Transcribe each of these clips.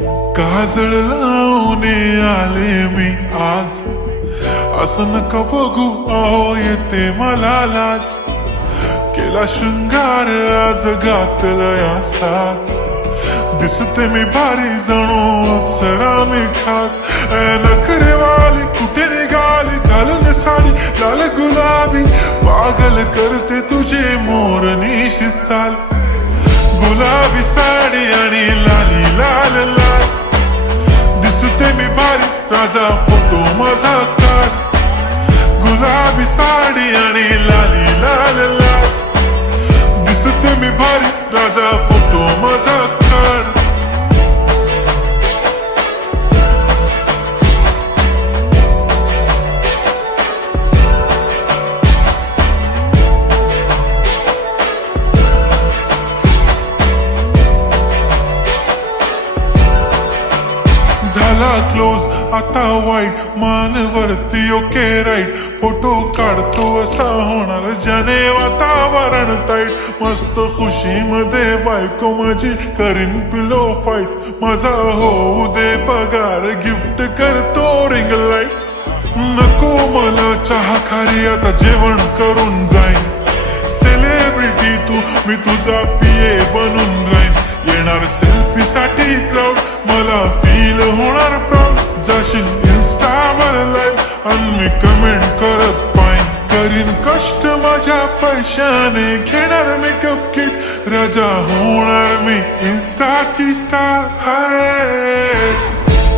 काजळ लावून आले मी आज, असं नका बघू अहो येते मला लाज. केला शृंगार आज घातलंय असाच, दिसते मी भारी जणू अप्सरा मी खास. नखरेवाली कुठे निघाली घालून साडी लाल गुलाबी, पागल करते तुझे मोरनीशी चाल. गुलाबी साडी आणि लाली लाल लाल, दिसते मी भारी राजा फोटो माझा काढ. गुलाबी साडी आणि लाली लाल लाल, दिसते मी भारी राजा फोटो माझा काढ. झाला क्लोज आता वाईट, मान वरती ओके राईट. फोटो काढतो असा होणार ज्याने वातावरण ताईट. मस्त खुशी मध्ये बायको माझी करीन पिलो फाईट. माझा होऊ दे पगार गिफ्ट करतो रिंग लाईट. नको मला चहा खारी आता जेवण करून जाईन. सेलिब्रिटी तू मी तुझा पिये बनून राहीन. येणार सेल्फी साठी क्राऊड मला फील होणार प्राऊड. जाशील इन्स्टावर लाईव्ह आणि मी कमेंट करत पाईन. करीन कष्ट माझ्या पैशाने घेणार मेकअप किट. राजा होणार मी इन्स्टाची स्टार. हाय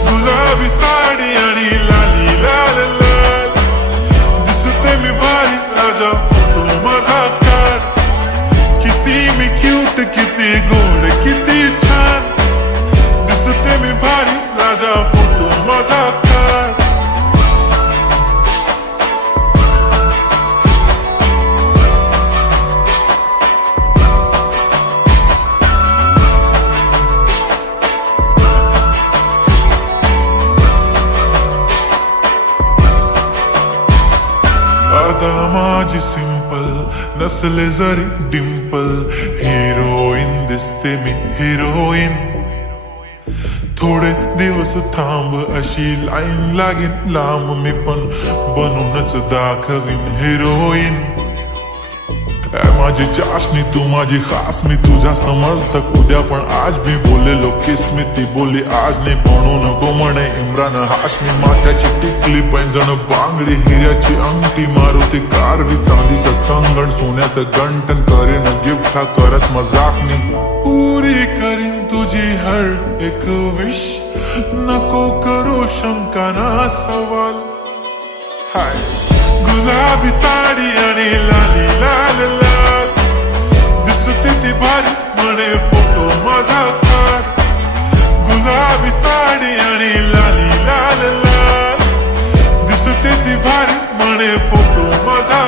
गुलाबी साडी आणि लाली लाल लाल, दिसते मी भारी राजा फोटो माझा काढ. किती मी क्यूट किती गोड किती छान, दिसते मी भारी राजा फोटो माझा काढ. आता माझी सिंपल नसले जरी डिंपल, हिरोईन दिसते मी हिरोईन. थोडे दिवस थांब अशी लाईन लागेल लांब, मी पण बनूनच दाखवीन हिरोईन. माझी चाशनी तू माझी खास, मी तुझा समर्थक उद्या पण आज मी बोललेलो किस मी. ती बोली आज नाही म्हणू नको म्हणे इम्रान हाशमी. माथ्याची टिकली पैंजण बांगडी हिऱ्याची अंगठी, मारुती कारवी चांदीचं कंगण सोन्याचं गंटन. करीन गिफ्ट हा करत मजाकनी, पुरी करीन तुझी हर एक विश. नको करू शंका ना सवाल. हाय गुलाबी साडी आणि लाली लाल लाल, दिसते ती भारी म्हणे फोटो माझा काढ. गुलाबी साडी आणि लाली लाल लाल, दिसते ती भारी म्हणे फोटो माझा.